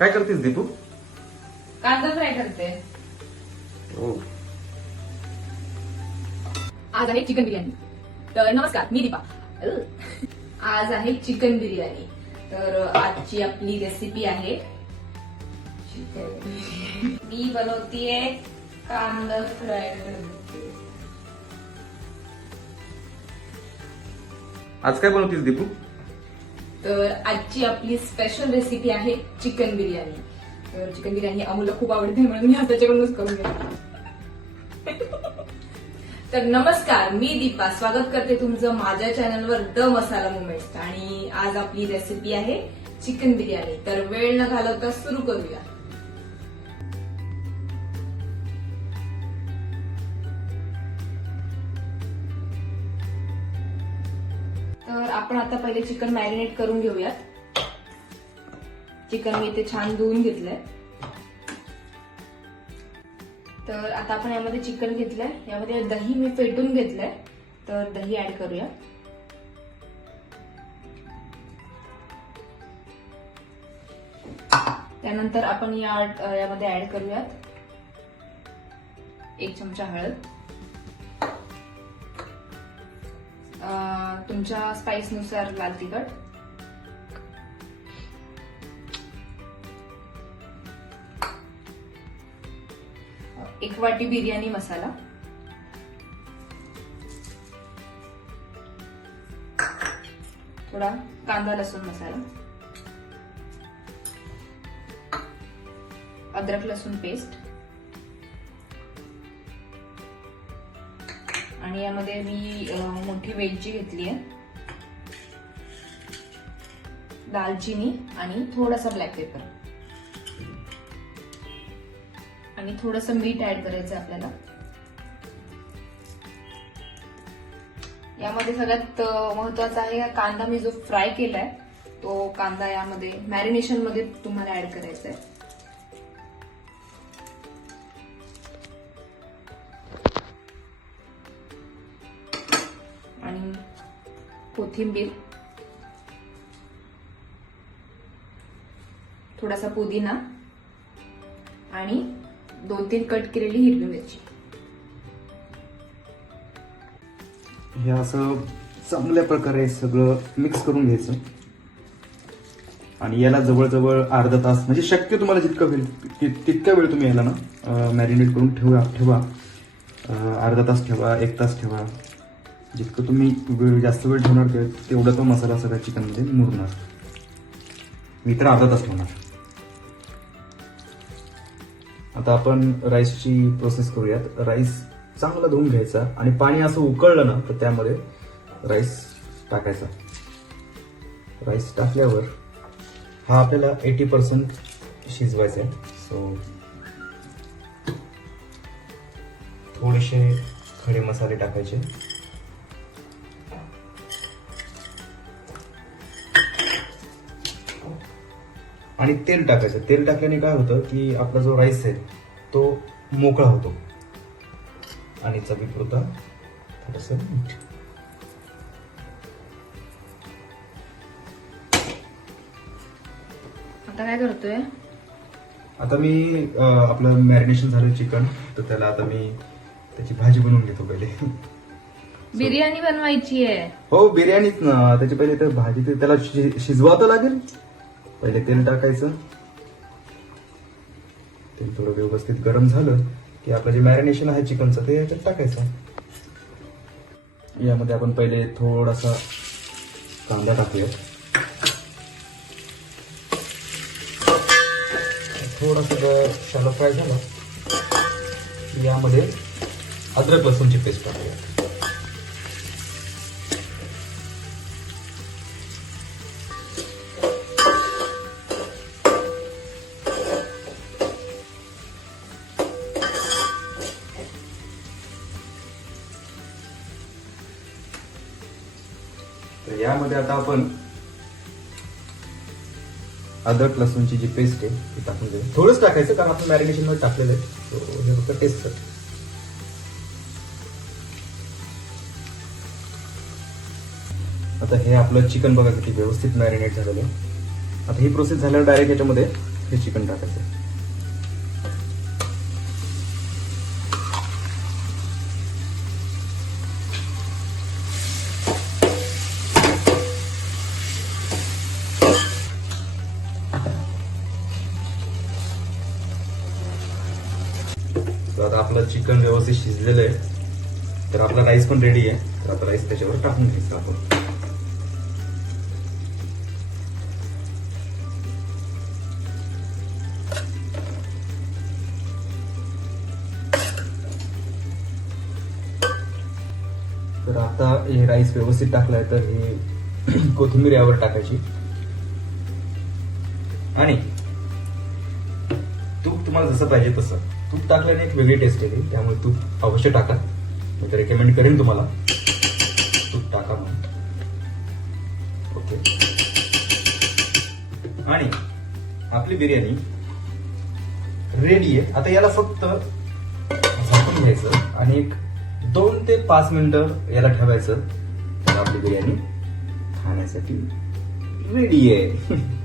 काय करतेस दीपू? कांदा फ्राय करते. हो. आज आहे चिकन बिर्याणी. तर नमस्कार, मी दीपा. आज आहे चिकन बिर्याणी. तर आजची आपली रेसिपी आहे चिकन. मी बनवतीये कांदा फ्राय करते. आज काय बनवतेस दीपू? तर आजची आपली स्पेशल रेसिपी आहे चिकन बिर्याणी. तर चिकन बिर्याणी अमूला खूप आवडते म्हणून मी आज त्याच्याकडूनच करून घेते. तर नमस्कार, मी दीपा स्वागत करते तुमचं माझ्या चॅनलवर द मसाला मुमेंट. आणि आज आपली रेसिपी आहे चिकन बिर्याणी. तर वेळ न घालवता सुरू करूया. तर आपण आता पहिले चिकन मॅरिनेट करून घेऊयात. चिकन मी इथे छान धुवून घेतलंय. तर आता आपण यामध्ये चिकन घेतलंय, यामध्ये दही मी फेटून घेतलंय. तर दही ऍड करूया. त्यानंतर आपण यामध्ये ऍड करूयात 1 चमचा हळद, तुमच्या स्पाइस नुसार लाल तिखट, एक वाटी बिर्याणी मसाला, थोडा कांदा लसूण मसाला, अद्रक लसूण पेस्ट, आणि यामध्ये मी मोठी वेलची घेतली आहे, दालचिनी आणि थोडासा ब्लॅक पेपर आणि थोडंसं मीठ ऍड करायचं आपल्याला. यामध्ये सगळ्यात महत्वाचा आहे कांदा. मी जो फ्राय केलाय तो कांदा यामध्ये मॅरिनेशन मध्ये तुम्हाला ऍड करायचा आहे. आणि कोथिंबीर, थोडासा पुदिना आणि 2-3 कट केलेली हिरवी मिरची. हे असं चांगल्या प्रकारे सगळं मिक्स करून घ्यायचं आणि याला जवळजवळ अर्धा तास, म्हणजे शक्य तुम्हाला जितकं होईल तितका वेळ तुम्ही याला ना मॅरिनेट करून ठेवा. अर्धा तास ठेवा, 1 तास ठेवा. जितकं तुम्ही जास्त वेळ ठेवणार तेवढा तो मसाला सगळ्या चिकनमध्ये मुरणार. मी तर अर्धा तास ठेवणार. आता आपण राईसची प्रोसेस करूयात. राईस चांगला धुवून घ्यायचा आणि पाणी असं उकळलं ना तर त्यामध्ये राईस टाकायचा. राईस टाकल्यावर हा आपल्याला 80% शिजवायचा आहे. सो थोडेसे खडे मसाले टाकायचे, आणि तेल टाकायचं. तेल टाकल्याने काय होतं की आपला जो राईस आहे तो मोकळा होतो. आणि चवीपुरता थोडंसं मीठ. आता काय करतोय? आता मी आपलं मॅरिनेशन झालं चिकन, तर त्याला आता मी त्याची भाजी बनवून घेतो पहिले. बिर्याणी बनवायची आहे. हो, बिर्याणीच ना. त्याची पहिले तर भाजी त्याला शिजवावं लागेल. पहिले तेल टाकायचं. तेल थोडं व्यवस्थित गरम झालं की आपलं जे मॅरिनेशन आहे चिकनचं ते याच्यात टाकायचं. यामध्ये आपण पहिले थोडासा कांदा टाकूया. थोडासा शॅलो फ्राय झाला यामध्ये अद्रक लसूणची पेस्ट टाकूया. तर यामध्ये आता आपण अद्रक लसूणची जी पेस्ट आहे ती टाकून देऊ. थोडंच टाकायचं कारण आपण मॅरिनेशन मध्ये टाकलेलं आहे. हे फक्त टेस्ट कर. आता हे आपलं चिकन बघा किती व्यवस्थित मॅरिनेट झालेलं आहे. आता ही प्रोसेस झाल्यावर डायरेक्ट याच्यामध्ये हे चिकन टाकायचं. तर आता आपलं चिकन व्यवस्थित शिजलेलं आहे. तर आपला राईस पण रेडी आहे. तर आता राईस त्याच्यावर टाकून घ्यायचं आपण. तर आता हे राईस व्यवस्थित टाकलाय तर हे कोथिंबीर यावर टाकायची आणि तूप तुम्हाला जसं पाहिजे तसं. तूप टाकल्याने एक वेगळी टेस्ट येते, त्यामुळे तूप अवश्य टाका. मी तर रेकमेंड करेन तुम्हाला तूप टाका म्हणून. ओके. आणि आपली बिर्याणी रेडी आहे. आता याला फक्त झाकून घ्यायचं आणि एक 2 ते 5 मिनिटं याला ठेवायचं. तर आपली बिर्याणी खाण्यासाठी रेडी आहे.